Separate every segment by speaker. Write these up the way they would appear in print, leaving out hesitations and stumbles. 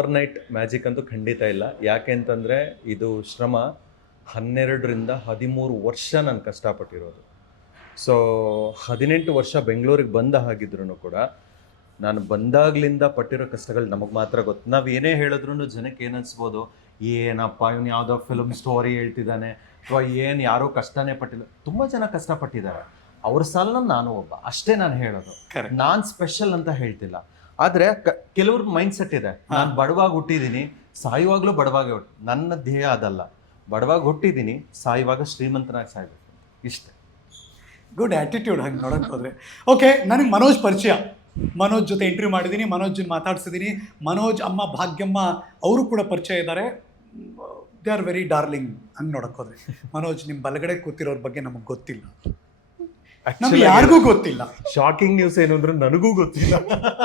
Speaker 1: Overnight magic ಅಂತೂ ಖಂಡಿತ ಇಲ್ಲ. ಯಾಕೆ ಅಂತಂದರೆ ಇದು ಶ್ರಮ 12ರಿಂದ 13 ವರ್ಷ ನಾನು ಕಷ್ಟಪಟ್ಟಿರೋದು. ಸೊ 18 ವರ್ಷ ಬೆಂಗಳೂರಿಗೆ ಬಂದ ಹಾಗಿದ್ರು ಕೂಡ ನಾನು ಬಂದಾಗ್ಲಿಂದ ಪಟ್ಟಿರೋ ಕಷ್ಟಗಳು ನಮಗೆ ಮಾತ್ರ ಗೊತ್ತು. ನಾವು ಏನೇ ಹೇಳಿದ್ರು ಜನಕ್ಕೆ ಏನನ್ಸ್ಬೋದು, ಏನಪ್ಪ ಇವನು ಯಾವುದೋ ಫಿಲ್ಮ್ ಸ್ಟೋರಿ ಹೇಳ್ತಿದ್ದಾನೆ ಅಥವಾ ಏನು ಯಾರೋ ಕಷ್ಟನೇ ಪಟ್ಟಿಲ್ಲ. ತುಂಬ ಜನ ಕಷ್ಟಪಟ್ಟಿದ್ದಾರೆ, ಅವ್ರ ಸಾಲ ನಾನು ಒಬ್ಬ, ಅಷ್ಟೇ ನಾನು ಹೇಳೋದು. ನಾನು ಸ್ಪೆಷಲ್ ಅಂತ ಹೇಳ್ತಿಲ್ಲ. ಆದರೆ ಕೆಲವ್ರಿಗೆ ಮೈಂಡ್ ಸೆಟ್ ಇದೆ, ನಾನು ಬಡವಾಗಿ ಹುಟ್ಟಿದ್ದೀನಿ, ಸಾಯುವಾಗಲೂ ಬಡವಾಗಿ ನನ್ನ ಧ್ಯೇಯ ಅದಲ್ಲ. ಬಡವಾಗಿ ಹುಟ್ಟಿದ್ದೀನಿ, ಸಾಯುವಾಗ ಶ್ರೀಮಂತನಾಗಿ ಸಾಯ್ಬೇಕು, ಇಷ್ಟೇ.
Speaker 2: ಗುಡ್ ಆ್ಯಟಿಟ್ಯೂಡ್ ಹಂಗೆ ನೋಡೋಕೆ ಹೋದರೆ. ಓಕೆ, ನನಗೆ ಮನೋಜ್ ಪರಿಚಯ, ಮನೋಜ್ ಜೊತೆ ಇಂಟರ್ವ್ಯೂ ಮಾಡಿದ್ದೀನಿ, ಮನೋಜ್ ಮಾತಾಡ್ಸಿದ್ದೀನಿ. ಮನೋಜ್ ಅಮ್ಮ ಭಾಗ್ಯಮ್ಮ ಅವರು ಕೂಡ ಪರಿಚಯ ಇದ್ದಾರೆ. They are very darling. ಹಂಗೆ ನೋಡೋಕೆ ಹೋದರೆ ಮನೋಜ್ ನಿಮ್ಮ ಬಲಗಡೆ ಕೂತಿರೋರ ಬಗ್ಗೆ ನಮಗೆ ಗೊತ್ತಿಲ್ಲ, ನಮ್ಗೆ ಯಾರಿಗೂ ಗೊತ್ತಿಲ್ಲ.
Speaker 1: ಶಾಕಿಂಗ್ ನ್ಯೂಸ್ ಏನು ಅಂದ್ರೆ ನನಗೂ ಗೊತ್ತಿಲ್ಲ.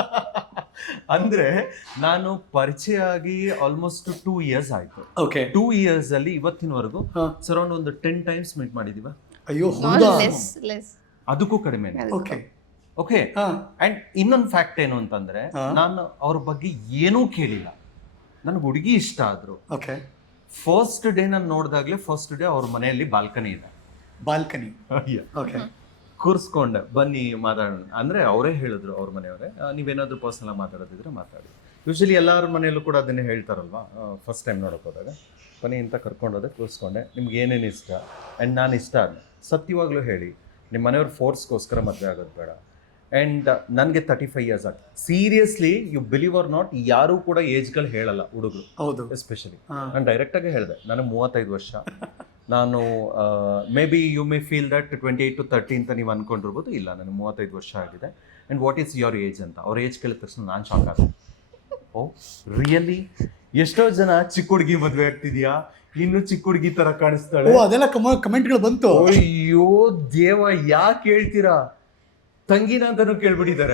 Speaker 1: ಅಂದ್ರೆ ನಾನು ಪರಿಚಯ ಆಗಿ ಆಲ್ಮೋಸ್ಟ್ 2 years ಆಯ್ತು.
Speaker 2: ಓಕೆ,
Speaker 1: 2 years ಅಲ್ಲಿ ಇವತ್ತಿನವರೆಗೂ ಸರೌಂಡ್ ಒಂದು 10 times ಮೀಟ್ ಮಾಡಿದೀವ.
Speaker 2: ಅಯ್ಯೋ ಹೌದಾ?
Speaker 1: ಅದಕ್ಕೂ ಕಡಿಮೆ.
Speaker 2: Okay
Speaker 1: okay. ಅಂಡ್ ಇನ್ನೊಂದು ಫ್ಯಾಕ್ಟ್ ಏನು ಅಂತಂದ್ರೆ, ನಾನು ಅವ್ರ ಬಗ್ಗೆ ಏನೂ ಕೇಳಿಲ್ಲ, ನನಗೆ ಹುಡುಗಿ ಇಷ್ಟ ಆದ್ರು.
Speaker 2: ಓಕೆ,
Speaker 1: ಫಸ್ಟ್ ಡೇ ನಾನು ನೋಡಿದಾಗ್ಲೇ ಫಸ್ಟ್ ಡೇ ಅವ್ರ ಮನೆಯಲ್ಲಿ ಬಾಲ್ಕನಿ ಇದೆ.
Speaker 2: ಬಾಲ್ಕನಿ. ಓಕೆ,
Speaker 1: ಕೂರಿಸ್ಕೊಂಡೆ, ಬನ್ನಿ ಮಾತಾಡೋಣ ಅಂದ್ರೆ ಅವರೇ ಹೇಳಿದ್ರು, ಅವ್ರ ಮನೆಯವರೇ, ನೀವೇನಾದ್ರೂ ಪರ್ಸನಲ್ ಮಾತಾಡೋದಿದ್ರೆ ಮಾತಾಡಿ. ಯೂಶಲಿ ಎಲ್ಲರ ಮನೆಯಲ್ಲೂ ಕೂಡ ಅದನ್ನೇ ಹೇಳ್ತಾರಲ್ವಾ, ಫಸ್ಟ್ ಟೈಮ್ ನೋಡೋಕೆ ಹೋದಾಗ ಬನ್ನಿ ಅಂತ ಕರ್ಕೊಂಡೋದೆ, ಕೂರಿಸ್ಕೊಂಡೆ. ನಿಮ್ಗೆ ಏನೇನು ಇಷ್ಟ ಆ್ಯಂಡ್ ನಾನು ಇಷ್ಟ ಆದ ಸತ್ಯವಾಗ್ಲೂ ಹೇಳಿ, ನಿಮ್ಮ ಮನೆಯವ್ರ ಫೋರ್ಸ್ಗೋಸ್ಕರ ಮದುವೆ ಆಗೋದು ಬೇಡ. ಆ್ಯಂಡ್ ನನಗೆ 35 years ಆಗಿ, seriously you believe or not, ಯಾರೂ ಕೂಡ ಏಜ್ಗಳು ಹೇಳಲ್ಲ ಹುಡುಗರು. ಹೌದು, ಎಸ್ಪೆಷಲಿ ನಾನು ಡೈರೆಕ್ಟಾಗಿ ಹೇಳಿದೆ, ನನಗೆ 35 ವರ್ಷ. ನಾನು maybe you may feel that 28 to 30 ಅಂತ ನೀವು ಅಂದ್ಕೊಂಡಿರ್ಬೋದು. ಇಲ್ಲ, ನನಗೆ 35 ವರ್ಷ ಆಗಿದೆ. And what is your age ಅಂತ ಅವ್ರ ಏಜ್ ಕೇಳಿದ ತಕ್ಷಣ ನಾನು ಶಾಕ್ ಆದೆ. Oh really? ಎಷ್ಟೋ ಜನ ಚಿಕ್ಕ ಹುಡುಗಿ ಮದುವೆ ಆಗ್ತಿದ್ಯಾ, ಇನ್ನು ಚಿಕ್ಕ ಹುಡುಗಿ ತರ ಕಾಣಿಸ್ತಾಳೆ,
Speaker 2: ಅದೆಲ್ಲ ಕಮೆಂಟ್ಗಳು ಬಂತು.
Speaker 1: ಅಯ್ಯೋ ದೇವ, ಯಾಕೆ ಹೇಳ್ತೀರಾ? ತಂಗಿನ ಅಂತಾನು ಕೇಳ್ಬಿಟ್ಟಿದ್ದಾರೆ.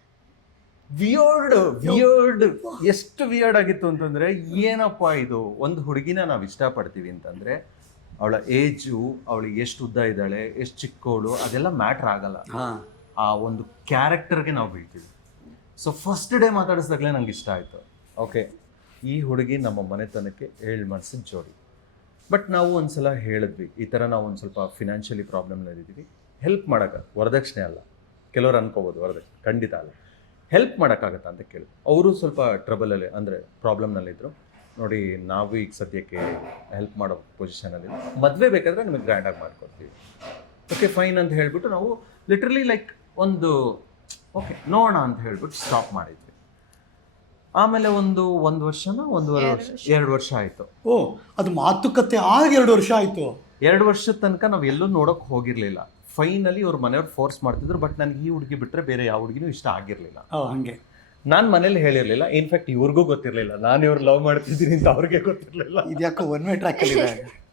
Speaker 1: ವಿಯರ್ಡ್ ಎಷ್ಟು ವಿಯರ್ಡ್ ಆಗಿತ್ತು ಅಂತಂದ್ರೆ, ಏನಪ್ಪಾ ಇದು? ಒಂದು ಹುಡುಗಿನ ನಾವು ಇಷ್ಟಪಡ್ತೀವಿ ಅಂತಂದ್ರೆ ಅವಳ ಏಜು, ಅವಳಿಗೆ ಎಷ್ಟು ಉದ್ದ ಇದ್ದಾಳೆ, ಎಷ್ಟು ಚಿಕ್ಕವಳು, ಅದೆಲ್ಲ ಮ್ಯಾಟ್ರ್ ಆಗಲ್ಲ. ಆ ಒಂದು ಕ್ಯಾರೆಕ್ಟರ್ಗೆ ನಾವು ಬೀಳ್ತೀವಿ. ಸೊ ಫಸ್ಟ್ ಡೇ ಮಾತಾಡಿಸ್ದಾಗಲೇ ನಂಗೆ ಇಷ್ಟ ಆಯಿತು. ಓಕೆ, ಈ ಹುಡುಗಿ ನಮ್ಮ ಮನೆತನಕ್ಕೆ ಹೇಳಿ ಮಾಡಿಸಿದ ಜೋಡಿ. ಬಟ್ ನಾವು ಒಂದ್ಸಲ ಹೇಳಿದ್ವಿ, ಈ ಥರ ನಾವು ಒಂದು ಸ್ವಲ್ಪ ಫಿನಾನ್ಷಿಯಲಿ ಪ್ರಾಬ್ಲಮ್ನಲ್ಲಿದ್ದೀವಿ, ಹೆಲ್ಪ್ ಮಾಡೋಕ್ಕೆ, ವರದಕ್ಷಿಣೆ ಅಲ್ಲ. ಕೆಲವರು ಅನ್ಕೋಬೋದು ವರದಕ್ಷಿಣೆ, ಖಂಡಿತ ಅಲ್ಲ. ಹೆಲ್ಪ್ ಮಾಡೋಕ್ಕಾಗತ್ತಾ ಅಂತ ಕೇಳಿ. ಅವರು ಸ್ವಲ್ಪ ಟ್ರಬಲಲ್ಲಿ ಅಂದರೆ ಪ್ರಾಬ್ಲಮ್ನಲ್ಲಿದ್ದರು. ನೋಡಿ, ನಾವು ಈಗ ಸದ್ಯಕ್ಕೆ ಹೆಲ್ಪ್ ಮಾಡೋ ಪೊಸಿಷನಲ್ಲಿ, ಮದುವೆ ಬೇಕಾದರೆ ನಿಮಗೆ ಗ್ರ್ಯಾಂಡಾಗಿ ಮಾಡ್ಕೊಡ್ತೀವಿ. ಓಕೆ ಫೈನ್ ಅಂತ ಹೇಳಿಬಿಟ್ಟು ನಾವು ಲಿಟ್ರಲಿ ಲೈಕ್ ಒಂದು ಓಕೆ ನೋಡೋಣ ಅಂತ ಹೇಳ್ಬಿಟ್ಟು ಸ್ಟಾಪ್ ಮಾಡಿದ್ವಿ. ಆಮೇಲೆ ಒಂದು ವರ್ಷನ 2 ವರ್ಷ ಆಯಿತು.
Speaker 2: ಓ, ಅದು ಮಾತುಕತೆ ಆಗ 2 ವರ್ಷ ಆಯಿತು.
Speaker 1: 2 ವರ್ಷದ ತನಕ ನಾವು ಎಲ್ಲೂ ನೋಡೋಕೆ ಹೋಗಿರಲಿಲ್ಲ. ಫೈನಲಿ ಅವ್ರ ಮನೆಯವ್ರು ಫೋರ್ಸ್ ಮಾಡ್ತಿದ್ರು. ಬಟ್ ನನಗೆ ಈ ಹುಡುಗಿ ಬಿಟ್ಟರೆ ಬೇರೆ ಯಾವ ಹುಡುಗಿನೂ ಇಷ್ಟ ಆಗಿರಲಿಲ್ಲ.
Speaker 2: ಹಾಗೆ
Speaker 1: ನಾನು ಮನೇಲಿ ಹೇಳಿರಲಿಲ್ಲ. ಇನ್ಫ್ಯಾಕ್ಟ್ ಇವ್ರಿಗೂ ಗೊತ್ತಿರಲಿಲ್ಲ ನಾನು ಇವ್ರು ಲವ್ ಮಾಡ್ತಿದ್ದೀನಿ ಅಂತ, ಅವ್ರಿಗೆ ಗೊತ್ತಿರಲಿಲ್ಲ.
Speaker 2: ಇದ್ಯಾಕೋ ಒನ್ ವೇ ಟ್ರ್ಯಾಕ್ ಅಲ್ಲಿ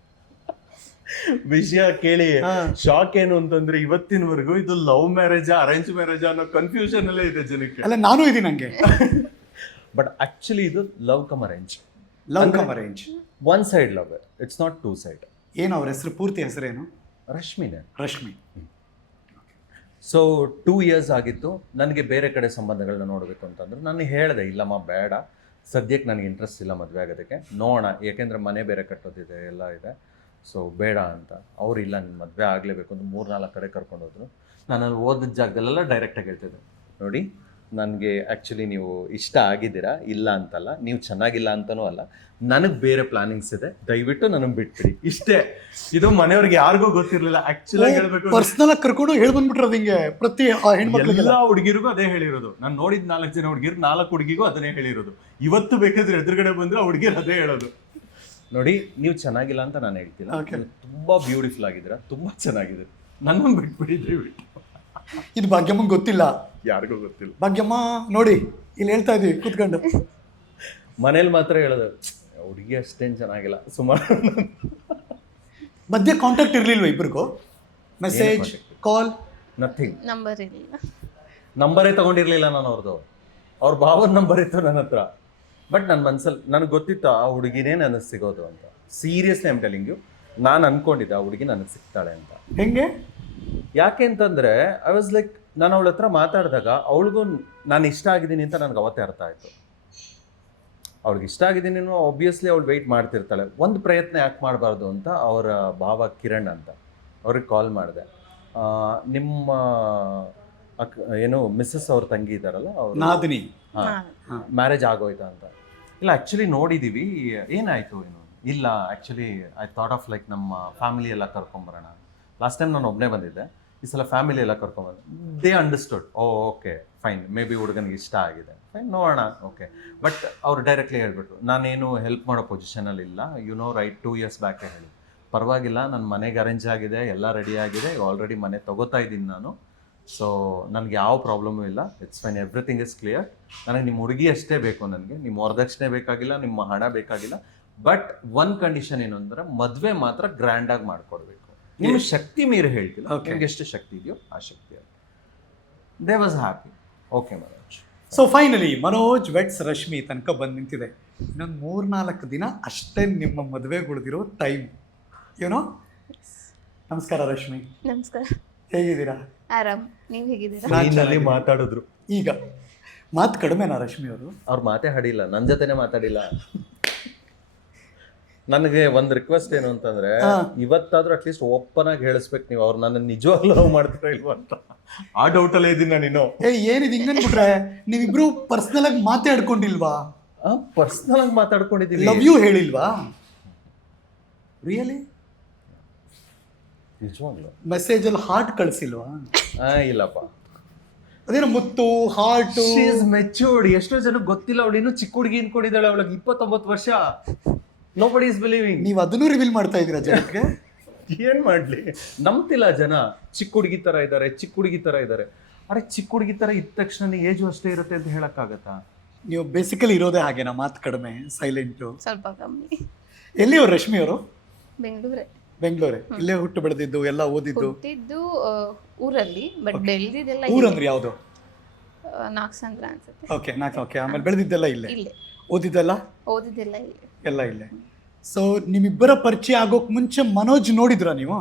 Speaker 1: ವಿಷಯ ಕೇಳಿ ಶಾಕ್ ಏನು ಅಂತಂದ್ರೆ, ಇವತ್ತಿನವರೆಗೂ ಇದು ಲವ್ ಮ್ಯಾರೇಜಾ ಅರೇಂಜ್ ಮ್ಯಾರೇಜಾ ಅನ್ನೋ ಕನ್ಫ್ಯೂಷನ್ ಅಲ್ಲೇ ಇದೆ ಜನಕ್ಕೆ.
Speaker 2: ಅಲ್ಲ, ನಾನು ಇದೀನಿ ನಂಗೆ.
Speaker 1: ಬಟ್ ಆಕ್ಚುಲಿ ಇದು love come arrange. One side love, it's not 2 side.
Speaker 2: ಏನು ಅವ್ರ ಹೆಸರು, ಪೂರ್ತಿ ಹೆಸರೇನು?
Speaker 1: ರಶ್ಮಿನೇ.
Speaker 2: ರಶ್ಮಿ.
Speaker 1: ಸೊ 2 years ಆಗಿತ್ತು. ನನಗೆ ಬೇರೆ ಕಡೆ ಸಂಬಂಧಗಳನ್ನ ನೋಡಬೇಕು ಅಂತಂದ್ರೆ ನಾನು ಹೇಳಿದೆ, ಇಲ್ಲಮ್ಮ ಬೇಡ, ಸದ್ಯಕ್ಕೆ ನನಗೆ ಇಂಟ್ರೆಸ್ಟ್ ಇಲ್ಲ ಮದುವೆ ಆಗೋದಕ್ಕೆ, ನೋಡೋಣ, ಯಾಕೆಂದರೆ ಮನೆ ಬೇರೆ ಕಟ್ಟೋದಿದೆ, ಎಲ್ಲ ಇದೆ, ಸೊ ಬೇಡ ಅಂತ. ಅವ್ರು ಇಲ್ಲ, ನಿನ್ನ ಮದುವೆ ಆಗಲೇಬೇಕು ಅಂತ 3-4 ಕಡೆ ಕರ್ಕೊಂಡೋದ್ರು. ನಾನು ಅಲ್ಲಿ ಓದಿದ ಜಾಗದಲ್ಲೆಲ್ಲ ಡೈರೆಕ್ಟಾಗಿ ಹೇಳ್ತಿದ್ದೆ, ನೋಡಿ ನನಗೆ ಆ್ಯಕ್ಚುಲಿ ನೀವು ಇಷ್ಟ ಆಗಿದ್ದೀರಾ, ಇಲ್ಲ ಅಂತಲ್ಲ, ನೀವು ಚೆನ್ನಾಗಿಲ್ಲ ಅಂತನೂ ಅಲ್ಲ, ನನಗೆ ಬೇರೆ ಪ್ಲಾನಿಂಗ್ಸ್ ಇದೆ, ದಯವಿಟ್ಟು ನನಗೆ ಬಿಟ್ಬಿಡಿ, ಇಷ್ಟೇ. ಇದು ಮನೆಯವ್ರಿಗೆ ಯಾರಿಗೂ ಗೊತ್ತಿರಲಿಲ್ಲ. ಆ್ಯಕ್ಚುಲಾಗಿ ಹೇಳಬೇಕು,
Speaker 2: ಪರ್ಸನಲ್ ಕರ್ಕೊಂಡು ಹೇಳಿ ಬಂದ್ಬಿಟ್ರೆ ಹಿಂಗೆ ಪ್ರತಿ ಹೆಣ್ಮಕ್ಳಿಗೆ,
Speaker 1: ಎಲ್ಲ ಹುಡುಗಿರಿಗೂ ಅದೇ ಹೇಳಿರೋದು. ನಾನು ನೋಡಿದ 4 ಜನ ಹುಡುಗಿರು 4 ಹುಡುಗಿಗೂ ಅದನ್ನೇ ಹೇಳಿರೋದು. ಇವತ್ತು ಬೇಕಾದ್ರೆ ಎದುರುಗಡೆ ಬಂದರೆ ಆ ಹುಡುಗಿರು ಅದೇ ಹೇಳೋದು, ನೋಡಿ ನೀವು ಚೆನ್ನಾಗಿಲ್ಲ ಅಂತ ನಾನು ಹೇಳ್ತಿಲ್ಲ, ತುಂಬ ಬ್ಯೂಟಿಫುಲ್ ಆಗಿದ್ದೀರಾ, ತುಂಬ ಚೆನ್ನಾಗಿದೆ, ನನ್ನನ್ನು ಬಿಟ್ಬಿಡಿ ದಯವಿಟ್ಟು.
Speaker 2: ಇದು ಭಾಗ್ಯಮ್ಮಂಗೆ ಗೊತ್ತಿಲ್ಲ,
Speaker 1: ಯಾರಿಗೂ ಗೊತ್ತಿಲ್ಲ.
Speaker 2: ಭಾಗ್ಯಮ್ಮ ನೋಡಿ ಇಲ್ಲಿ ಹೇಳ್ತಾ ಇದೀವಿ ಕೂತ್ಕೊಂಡು.
Speaker 1: ಮನೇಲಿ ಮಾತ್ರ ಹೇಳೋದು, ಹುಡುಗಿ ಅಷ್ಟೇನು ಚೆನ್ನಾಗಿಲ್ಲ, ಸುಮಾರು.
Speaker 2: ಮಧ್ಯೆ ಕಾಂಟ್ಯಾಕ್ಟ್ ಇರಲಿಲ್ವ ಇಬ್ಬರಿಗೂ? ಮೆಸೇಜ್, ಕಾಲ್,
Speaker 1: ನಥಿಂಗ್.
Speaker 3: ನಂಬರೇ
Speaker 1: ತಗೊಂಡಿರ್ಲಿಲ್ಲ ನಾನು ಅವ್ರದ್ದು. ಅವ್ರ ಭಾವನ ನಂಬರ್ ಇತ್ತು ನನ್ನ ಹತ್ರ. ಬಟ್ ನನ್ನ ಮನಸ್ಸಲ್ಲಿ ನನಗೆ ಗೊತ್ತಿತ್ತು ಆ ಹುಡುಗಿನೇ ನನಗೆ ಸಿಗೋದು ಅಂತ. ಸೀರಿಯಸ್ಲಿ ಐಮ್ ಟೆಲಿಂಗ್ ಯು, ನಾನು ಅನ್ಕೊಂಡಿದ್ದೆ ಆ ಹುಡುಗಿ ನನಗೆ ಸಿಗ್ತಾಳೆ ಅಂತ.
Speaker 2: ಹೆಂಗೆ?
Speaker 1: ಯಾಕೆ ಅಂತಂದರೆ ಐ ವಾಸ್ ಲೈಕ್, ನಾನು ಅವಳ ಹತ್ರ ಮಾತಾಡಿದಾಗ ಅವಳಿಗೂ ನಾನು ಇಷ್ಟ ಆಗಿದ್ದೀನಿ ಅಂತ ನನಗೆ ಅವತ್ತೇ ಅರ್ಥ ಆಯಿತು. ಅವ್ಳಿಗೆ ಇಷ್ಟ ಆಗಿದ್ದೀನಿ ಆಬ್ವಿಯಸ್ಲಿ ಅವಳು ವೆಯ್ಟ್ ಮಾಡ್ತಿರ್ತಾಳೆ. ಒಂದು ಪ್ರಯತ್ನ ಯಾಕೆ ಮಾಡಬಾರ್ದು ಅಂತ ಅವರ ಭಾವ ಕಿರಣ್ ಅಂತ ಅವ್ರಿಗೆ ಕಾಲ್ ಮಾಡಿದೆ. ನಿಮ್ಮ ಏನು ಮಿಸ್ಸಸ್ ಅವ್ರ ತಂಗಿ ಇದ್ದಾರಲ್ಲ ಅವರು
Speaker 2: ನಾದಿನಿ
Speaker 1: ಮ್ಯಾರೇಜ್ ಆಗೋಯ್ತಾ ಅಂತ. ಇಲ್ಲ ಆ್ಯಕ್ಚುಲಿ ನೋಡಿದ್ದೀವಿ, ಏನಾಯಿತು ಏನು ಇಲ್ಲ actually I thought of like ನಮ್ಮ ಫ್ಯಾಮಿಲಿ ಎಲ್ಲ ಕರ್ಕೊಂಬರೋಣ. ಲಾಸ್ಟ್ ಟೈಮ್ ನಾನು ಒಬ್ಬನೇ ಬಂದಿದ್ದೆ, ಈ ಸಲ ಫ್ಯಾಮಿಲಿ ಎಲ್ಲ ಕರ್ಕೊಂಬಂದು they understood. Okay fine, maybe ಹುಡುಗನಿಗೆ ಇಷ್ಟ ಆಗಿದೆ, ಫೈನ್ ನೋಡೋಣ. ಓಕೆ ಬಟ್ ಅವ್ರು ಡೈರೆಕ್ಟ್ಲಿ ಹೇಳ್ಬಿಟ್ರು, ನಾನೇನು ಹೆಲ್ಪ್ ಮಾಡೋ ಪೊಸಿಷನಲ್ಲಿ ಇಲ್ಲ, ರೈಟ್ 2 years ಬ್ಯಾಕೆ ಹೇಳಿ, ಪರವಾಗಿಲ್ಲ ನನ್ನ ಮನೆಗೆ ಅರೇಂಜ್ ಆಗಿದೆ, ಎಲ್ಲ ರೆಡಿ ಆಗಿದೆ, ಆಲ್ರೆಡಿ ಮನೆ ತೊಗೋತಾ ಇದ್ದೀನಿ ನಾನು, ಸೊ ನನಗೆ ಯಾವ ಪ್ರಾಬ್ಲಮೂ ಇಲ್ಲ, it's fine, everything is clear. ನನಗೆ ನಿಮ್ಮ ಹುಡುಗಿ ಅಷ್ಟೇ ಬೇಕು, ನನಗೆ ನಿಮ್ಮ ವರದಕ್ಷಿಣೆ ಬೇಕಾಗಿಲ್ಲ, ನಿಮ್ಮ ಹಣ ಬೇಕಾಗಿಲ್ಲ. ಬಟ್ ಒಂದು ಕಂಡೀಷನ್ ಏನು ಅಂದರೆ ಮದುವೆ ಮಾತ್ರ ಗ್ರ್ಯಾಂಡಾಗಿ ಮಾಡಿಕೊಡ್ಬೇಕು. ನಿಮ್ಮ ಶಕ್ತಿ ಮೀರಿ ಹೇಳ್ತಿಲ್ಲ, ನಿಮ್ಗೆ ಎಷ್ಟು ಶಕ್ತಿ ಇದೆಯೋ ಆ ಶಕ್ತಿ. They was happy. Okay Manoj.
Speaker 2: So finally Manoj weds Rashmi ತನಕ ಬಂದು ನಿಂತಿದೆ. ಇನ್ನೊಂದು 3-4 ದಿನ ಅಷ್ಟೇ ನಿಮ್ಮ ಮದುವೆಗುಳಿದಿರೋ ಟೈಮ್. ಏನೋ ನಮಸ್ಕಾರ ರಶ್ಮಿ.
Speaker 3: ನಮಸ್ಕಾರ.
Speaker 2: ಹೇಗಿದ್ದೀರಾ?
Speaker 3: ಆರಾಮ್, ನೀವು ಹೇಗಿದ್ದೀರಾ?
Speaker 1: ಫೈನಲಿ ಮಾತಾಡಿದ್ರು.
Speaker 2: ಈಗ ಮಾತು ಕಡಿಮೆನಾ ರಶ್ಮಿ ಅವರು?
Speaker 1: ಅವ್ರು ಮಾತೇ ಹಾಡಿಲ್ಲ, ನನ್ನ ಜೊತೆನೆ ಮಾತಾಡಿಲ್ಲ. ನನಗೆ ಒಂದು ರಿಕ್ವೆಸ್ಟ್ ಏನು ಅಂತಂದ್ರೆ, ಇವತ್ತಾದ್ರೂ ಅಟ್ಲೀಸ್ಟ್ ಓಪನ್ ಆಗಿ ಹೇಳಿಸ್ಬೇಕು ನೀವು, ಅವ್ರು ನನ್ನ ನಿಜವಾಗ್ಲೂ ಲವ್ ಮಾಡ್ತಾರ ಇಲ್ವಾ ಅಂತ. ಆ ಡೌಟಲ್ಲೇ ಇದ್ದೀನಿ ನಾನು.
Speaker 2: ಏನಿದೆ ಹಿಂಗನ್ಬಿಟ್ರೆ ನೀವಿಬ್ರು ಪರ್ಸನಲ್ ಆಗಿ ಮಾತಾಡ್ಕೊಂಡಿಲ್ವಾ?
Speaker 1: ಪರ್ಸನಲ್ ಆಗಿ ಮಾತಾಡ್ಕೊಂಡಿದ್ದೀವಿ.
Speaker 2: ಲವ್ ಯು ಹೇಳಿಲ್ವಾ? ರಿಯಲಿ?
Speaker 1: ನಿಜವಾಗ್ಲೂ
Speaker 2: ಮೆಸೇಜಲ್ಲಿ ಹಾರ್ಟ್ ಕಳಿಸಿಲ್ವಾ?
Speaker 1: ಇಲ್ಲಪ್ಪ.
Speaker 2: ಅದೇನೋ ಮುತ್ತು ಹಾರ್ಟು.
Speaker 1: She is matured. ಎಷ್ಟೋ ಜನಕ್ಕೆ ಗೊತ್ತಿಲ್ಲ, ಅವಳು ಇನ್ನೂ ಚಿಕ್ಕ ಹುಡುಗಿ ಅನ್ಕೊಂಡಿದ್ದಾಳೆ, ಅವಳಿಗೆ 29 ವರ್ಷ. Nobody is believing.
Speaker 2: ನೀವು ಅದನ್ನು ರಿವೀಲ್ ಮಾಡ್ತಾ ಇದ್ದೀರಾ ಜನಕ್ಕೆ?
Speaker 1: ಏನ್ ಮಾಡ್ಲಿ, ನಂಬ್ತಿಲ್ಲ ಜನ. ಚಿಕ್ಕ ಹುಡುಗಿ ತರ ಇದ್ದಾರೆ, ಚಿಕ್ಕ ಹುಡುಗಿ ತರ ಇದ್ದಾರೆ. ಅರೆ ಚಿಕ್ಕ ಹುಡುಗಿ ತರ ಇದ್ದ ತಕ್ಷಣ ಏಜು ಅಷ್ಟೇ ಇರುತ್ತೆ ಅಂತ ಹೇಳಕ್ಕಾಗತ್ತಾ?
Speaker 2: ನೀವು ಬೇಸಿಕಲಿ ಇರೋದೇ ಹಾಗೇನಾ? ಮಾತು ಕಡಿಮೆ, ಸೈಲೆಂಟು?
Speaker 3: ಸ್ವಲ್ಪ ಕಮ್ಮಿ.
Speaker 2: ಎಲ್ಲಿ ಅವ್ರು ರಶ್ಮಿ ಅವರು?
Speaker 3: ಬೆಂಗಳೂರೇ.
Speaker 2: ಬೆಂಗಳೂರೇ. ಇಲ್ಲೇ ಹುಟ್ಟು ಬೆಳೆದಿದ್ದು, ಎಲ್ಲ ಓದಿದ್ದು?
Speaker 3: ಹುಟ್ಟಿದ್ದು ಊರಲ್ಲಿ, ಬಟ್ ಬೆಳೆದಿದ್ದೆಲ್ಲ
Speaker 2: ಊರಂದ್ರೆ ಯಾವುದು?
Speaker 3: ನಾಗಸಂದ್ರ ಅನ್ಸುತ್ತೆ.
Speaker 2: Okay okay. ಆಮೇಲೆ ಬೆಳೆದಿದ್ದೆಲ್ಲ ಇಲ್ಲೇ?
Speaker 3: ಇಲ್ಲೇ.
Speaker 2: ಓದಿದ್ದೆಲ್ಲ?
Speaker 3: ಓದಿದ್ದೆಲ್ಲ ಇಲ್ಲೇ.
Speaker 2: ಎಲ್ಲ ಇಲ್ಲೇ. ಸೊ ನಿಮ್ಮಿಬ್ಬರ ಪರಿಚಯ ಆಗೋಕ್ ಮುಂಚೆ ಮನೋಜ್ ನೋಡಿದ್ರಾ ನೀವು?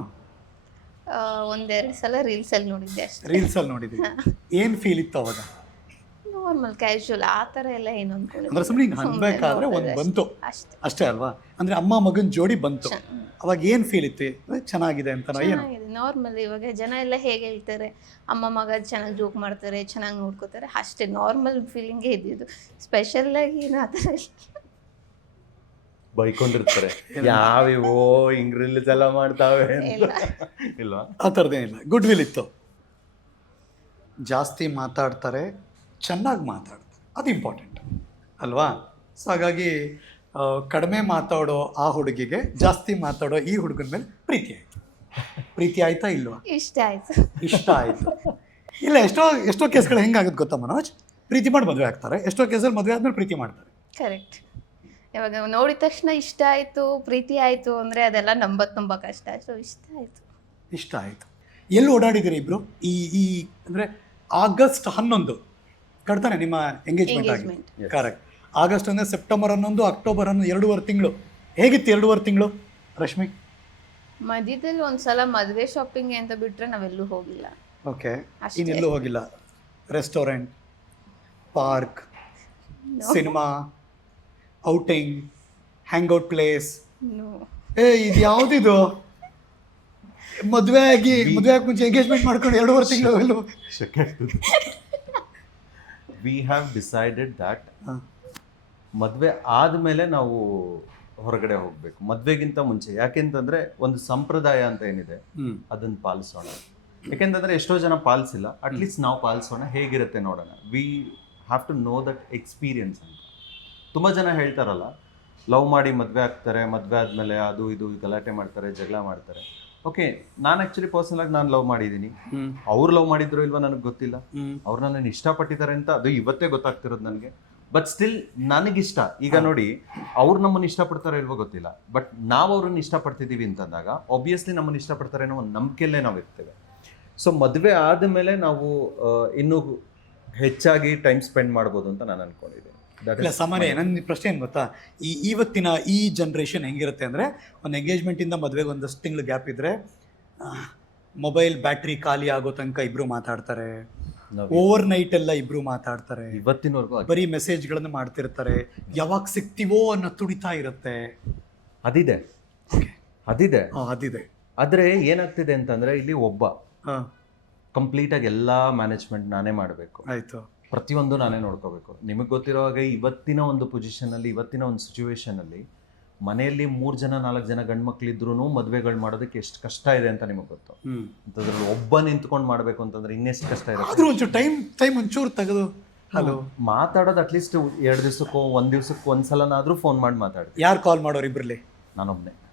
Speaker 3: 1-2 ಸಲ ರೀಲ್ಸ್ ಅಲ್ಲಿ ನೋಡಿದ್ದೆ ಅಷ್ಟೇ.
Speaker 2: ರೀಲ್ಸ್ ಅಲ್ಲಿ ನೋಡಿದ್ರಿ? ಏನ್ ಫೀಲ್ ಇತ್ತು ಅವಾಗ?
Speaker 3: ನಾರ್ಮಲ್ ಕ್ಯಾಶುವಲ್ ಆ ಥರ ಎಲ್ಲ ಏನು ಅನ್ಕೊಳ್ಳಿ.
Speaker 2: ಅಂದ್ರೆ ಸುಮ್ಮನೆ ಹಿಂಗೆ ಅನ್ಬೇಕಾದ್ರೆ ಒಂದು ಬಂತು ಅಷ್ಟೇ ಅಲ್ವಾ? ಅಂದ್ರೆ ಅಮ್ಮ ಮಗನ ಜೋಡಿ ಬಂತು, ಅವಾಗ ಏನ್ ಫೀಲ್ ಇತ್ತು? ಚೆನ್ನಾಗಿದೆ ಅಂತ?
Speaker 3: ಚೆನ್ನಾಗಿದೆ, ನಾರ್ಮಲ್. ಇವಾಗ ಜನ ಎಲ್ಲ ಹೇಗೆ ಹೇಳ್ತಾರೆ, ಅಮ್ಮ ಮಗ ಚೆನ್ನಾಗಿ ಜೋಕ್ ಮಾಡ್ತಾರೆ, ಚೆನ್ನಾಗಿ ನೋಡ್ಕೋತಾರೆ, ಅಷ್ಟೇ ನಾರ್ಮಲ್ ಫೀಲಿಂಗೇ ಇದ್ದಿದ್ದು. ಸ್ಪೆಷಲ್ ಆಗಿ ಏನು ಆ ಥರ
Speaker 1: ಬೈಕೊಂಡಿರ್ತಾರೆ, ಯಾವಿವೋ ಹಿಂಗ್ ರೀಲ್ಸ್ ಎಲ್ಲ ಮಾಡ್ತಾವೆ ಇಲ್ವಾ?
Speaker 2: ಆ ಥರದ್ದೇನಿಲ್ಲ, ಗುಡ್ ವಿಲ್ ಇತ್ತು. ಜಾಸ್ತಿ ಮಾತಾಡ್ತಾರೆ, ಚೆನ್ನಾಗಿ ಮಾತಾಡ್ತಾರೆ, ಅದು ಇಂಪಾರ್ಟೆಂಟ್ ಅಲ್ವಾ? ಸೊ ಹಾಗಾಗಿ ಕಡಿಮೆ ಮಾತಾಡೋ ಆ ಹುಡುಗಿಗೆ ಜಾಸ್ತಿ ಮಾತಾಡೋ ಈ ಹುಡುಗನ ಮೇಲೆ ಪ್ರೀತಿ ಆಯಿತು. ಪ್ರೀತಿ ಆಯ್ತಾ ಇಲ್ವಾ?
Speaker 3: ಇಷ್ಟ ಆಯ್ತು.
Speaker 2: ಇಷ್ಟ ಆಯಿತು. ಇಲ್ಲ, ಎಷ್ಟೋ ಕೇಸ್ಗಳು ಹೆಂಗಾಗುತ್ತೆ ಗೊತ್ತಾ ಮನೋಜ್? ಪ್ರೀತಿ ಮಾಡಿ ಮದುವೆ ಆಗ್ತಾರೆ, ಎಷ್ಟೋ ಕೇಸಲ್ಲಿ ಮದುವೆ ಆದ್ಮೇಲೆ ಪ್ರೀತಿ ಮಾಡ್ತಾರೆ.
Speaker 3: ಕರೆಕ್ಟ್. ಇವಾಗ ನೋಡಿದ ತಕ್ಷಣ ಇಷ್ಟ ಆಯಿತು, ಪ್ರೀತಿ ಆಯಿತು ಅಂದರೆ ಅದೆಲ್ಲ ನಂಬೋದು ತುಂಬ ಕಷ್ಟ. ಸೊ ಇಷ್ಟ ಆಯಿತು.
Speaker 2: ಎಲ್ಲಿ ಓಡಾಡಿದ್ದೀರಿ ಇಬ್ರು? ಈ ಅಂದರೆ ಆಗಸ್ಟ್ 11 ಕಡ್ತಾನೆ ನಿಮ್ಮ ಎಂಗೇಜ್ಮೆಂಟ್ ಆಗಿ. ಕರೆಕ್ಟ್. ಆಗಸ್ಟ್ ಅಂದರೆ ಸೆಪ್ಟೆಂಬರ್ 11, ಅಕ್ಟೋಬರ್ 11, 2.5 ತಿಂಗಳು. ಹೇಗಿತ್ತು 2.5 ತಿಂಗಳು ರಶ್ಮಿ?
Speaker 3: ಮಧ್ಯದಲ್ಲಿ ಒಂದ್ಸಲ ಮದುವೆ ಶಾಪಿಂಗ್ ಅಂತ ಬಿಟ್ಟರೆ ನಾವೆಲ್ಲೂ ಹೋಗಿಲ್ಲ.
Speaker 2: ಓಕೆ. ಇನ್ನೆಲ್ಲೂ ಹೋಗಿಲ್ಲ? Restaurant, park, cinema, outing, hangout place? ಇದು ಯಾವುದಿದು? ಮದುವೆ ಆಗಿ ಮುಂಚೆ ಎಂಗೇಜ್ಮೆಂಟ್ ಮಾಡ್ಕೊಂಡು 2.5 ತಿಂಗಳು
Speaker 1: ವಿ ಹ್ಯಾವ್ ಡಿಸೈಡೆಡ್ ದ್ಯಾಟ್ ಮದುವೆ ಆದಮೇಲೆ ನಾವು ಹೊರಗಡೆ ಹೋಗಬೇಕು, ಮದುವೆಗಿಂತ ಮುಂಚೆ. ಯಾಕೆಂತಂದ್ರೆ ಒಂದು ಸಂಪ್ರದಾಯ ಅಂತ ಏನಿದೆ ಅದನ್ನು ಪಾಲಿಸೋಣ. ಯಾಕೆಂತಂದ್ರೆ ಎಷ್ಟೋ ಜನ ಪಾಲಿಸಿಲ್ಲ, ಅಟ್ಲೀಸ್ಟ್ ನಾವು ಪಾಲಿಸೋಣ, ಹೇಗಿರುತ್ತೆ ನೋಡೋಣ. We have to know that experience ಅಂತ. ತುಂಬ ಜನ ಹೇಳ್ತಾರಲ್ಲ, ಲವ್ ಮಾಡಿ ಮದುವೆ ಆಗ್ತಾರೆ, ಮದುವೆ ಆದಮೇಲೆ ಅದು ಇದು ಗಲಾಟೆ ಮಾಡ್ತಾರೆ, ಜಗಳ ಮಾಡ್ತಾರೆ. ಓಕೆ, ನಾನು ಆ್ಯಕ್ಚುಲಿ ಪರ್ಸನಲಾಗಿ ನಾನು ಲವ್ ಮಾಡಿದ್ದೀನಿ. ಅವ್ರು ಲವ್ ಮಾಡಿದ್ರು ಇಲ್ವಾ ನನಗೆ ಗೊತ್ತಿಲ್ಲ. ಅವ್ರು ನನ್ನನ್ನು ಇಷ್ಟಪಟ್ಟಿದ್ದಾರೆ ಅಂತ ಅದು ಇವತ್ತೇ ಗೊತ್ತಾಗ್ತಿರೋದು ನನಗೆ. ಬಟ್ ಸ್ಟಿಲ್ ನನಗಿಷ್ಟ. ಈಗ ನೋಡಿ, ಅವ್ರು ನಮ್ಮನ್ನು ಇಷ್ಟಪಡ್ತಾರೆ ಇಲ್ವೋ ಗೊತ್ತಿಲ್ಲ, ಬಟ್ ನಾವು ಅವ್ರನ್ನ ಇಷ್ಟಪಡ್ತಿದ್ದೀವಿ ಅಂತಂದಾಗ ಆಬ್ವಿಯಸ್ಲಿ ನಮ್ಮನ್ನು ಇಷ್ಟಪಡ್ತಾರೆ ಅನ್ನೋ ಒಂದು ನಂಬಿಕೆಯಲ್ಲೇ ನಾವು ಇರ್ತೇವೆ. ಸೊ ಮದುವೆ ಆದಮೇಲೆ ನಾವು ಇನ್ನೂ ಹೆಚ್ಚಾಗಿ ಟೈಮ್ ಸ್ಪೆಂಡ್ ಮಾಡ್ಬೋದು ಅಂತ ನಾನು ಅನ್ಕೊಂಡಿದ್ದೀನಿ.
Speaker 2: ಇಲ್ಲ, ಸಾಮಾನ್ಯ. ನನ್ನ ಪ್ರಶ್ನೆ ಏನು ಗೊತ್ತಾ, ಇವತ್ತಿನ ಈ ಜನ್ರೇಷನ್ ಹೆಂಗಿರುತ್ತೆ ಅಂದರೆ, ಒಂದು ಎಂಗೇಜ್ಮೆಂಟಿಂದ ಮದುವೆಗೆ ಒಂದಷ್ಟು ತಿಂಗಳು ಗ್ಯಾಪ್ ಇದ್ದರೆ ಮೊಬೈಲ್ ಬ್ಯಾಟ್ರಿ ಖಾಲಿ ಆಗೋ ತನಕ ಇಬ್ಬರು ಮಾತಾಡ್ತಾರೆ, ಓವರ್ ನೈಟ್ ಎಲ್ಲ ಇಬ್ರು ಮಾತಾಡ್ತಾರೆ,
Speaker 1: ಇವತ್ತಿನವರೆಗೂ
Speaker 2: ಬರೀ ಮೆಸೇಜ್ಗಳನ್ನು ಮಾಡ್ತಿರ್ತಾರೆ, ಯಾವಾಗ ಸಿಗ್ತೀವೋ ಅನ್ನೋ ತುಡಿತಾ ಇರುತ್ತೆ.
Speaker 1: ಅದಿದೆ
Speaker 2: ಓಕೆ,
Speaker 1: ಅದಿದೆ.
Speaker 2: ಅದಿದೆ.
Speaker 1: ಆದರೆ ಏನಾಗ್ತಿದೆ ಅಂತಂದರೆ ಇಲ್ಲಿ ಒಬ್ಬ
Speaker 2: ಹಾಂ,
Speaker 1: ಕಂಪ್ಲೀಟಾಗಿ ಎಲ್ಲ ಮ್ಯಾನೇಜ್ಮೆಂಟ್ ನಾನೇ ಮಾಡಬೇಕು,
Speaker 2: ಆಯಿತು.
Speaker 1: ಪ್ರತಿಯೊಂದು ನಾನೇ ನೋಡ್ಕೋಬೇಕು. ನಿಮಗೆ ಗೊತ್ತಿರೋ ಹಾಗೆ ಇವತ್ತಿನ ಒಂದು ಪೊಸಿಷನಲ್ಲಿ, ಇವತ್ತಿನ ಒಂದು ಸಿಚುವೇಶನಲ್ಲಿ ಮನೆಯಲ್ಲಿ 3 ಜನ 4 ಜನ ಗಂಡು ಮಕ್ಕಳಿದ್ರೂ ಮದುವೆಗಳು ಮಾಡೋದಕ್ಕೆ ಎಷ್ಟು ಕಷ್ಟ ಇದೆ ಅಂತ ನಿಮಗೆ ಗೊತ್ತು. ಅಂಥದ್ರಲ್ಲಿ ಒಬ್ಬ ನಿಂತ್ಕೊಂಡು ಮಾಡಬೇಕು ಅಂತಂದ್ರೆ ಇನ್ನೆಷ್ಟು ಕಷ್ಟ ಇರುತ್ತೆ.
Speaker 2: ಆದರೂ ಒಂಚೂರು ಟೈಮ್ ಒಂಚೂರು ತೆಗೆದು ಹಲೋ
Speaker 1: ಮಾತಾಡೋದು ಅಟ್ಲೀಸ್ಟ್ 2 ದಿವಸಕ್ಕೋ 1 ದಿವಸಕ್ಕೋ ಒಂದ್ಸಲನಾದರೂ ಫೋನ್ ಮಾಡಿ ಮಾತಾಡ್ತೀನಿ.
Speaker 2: ಯಾರು ಕಾಲ್ ಮಾಡೋರು ಇಬ್ಬರಲ್ಲಿ?
Speaker 1: ನಾನೊಬ್ಬನೇ.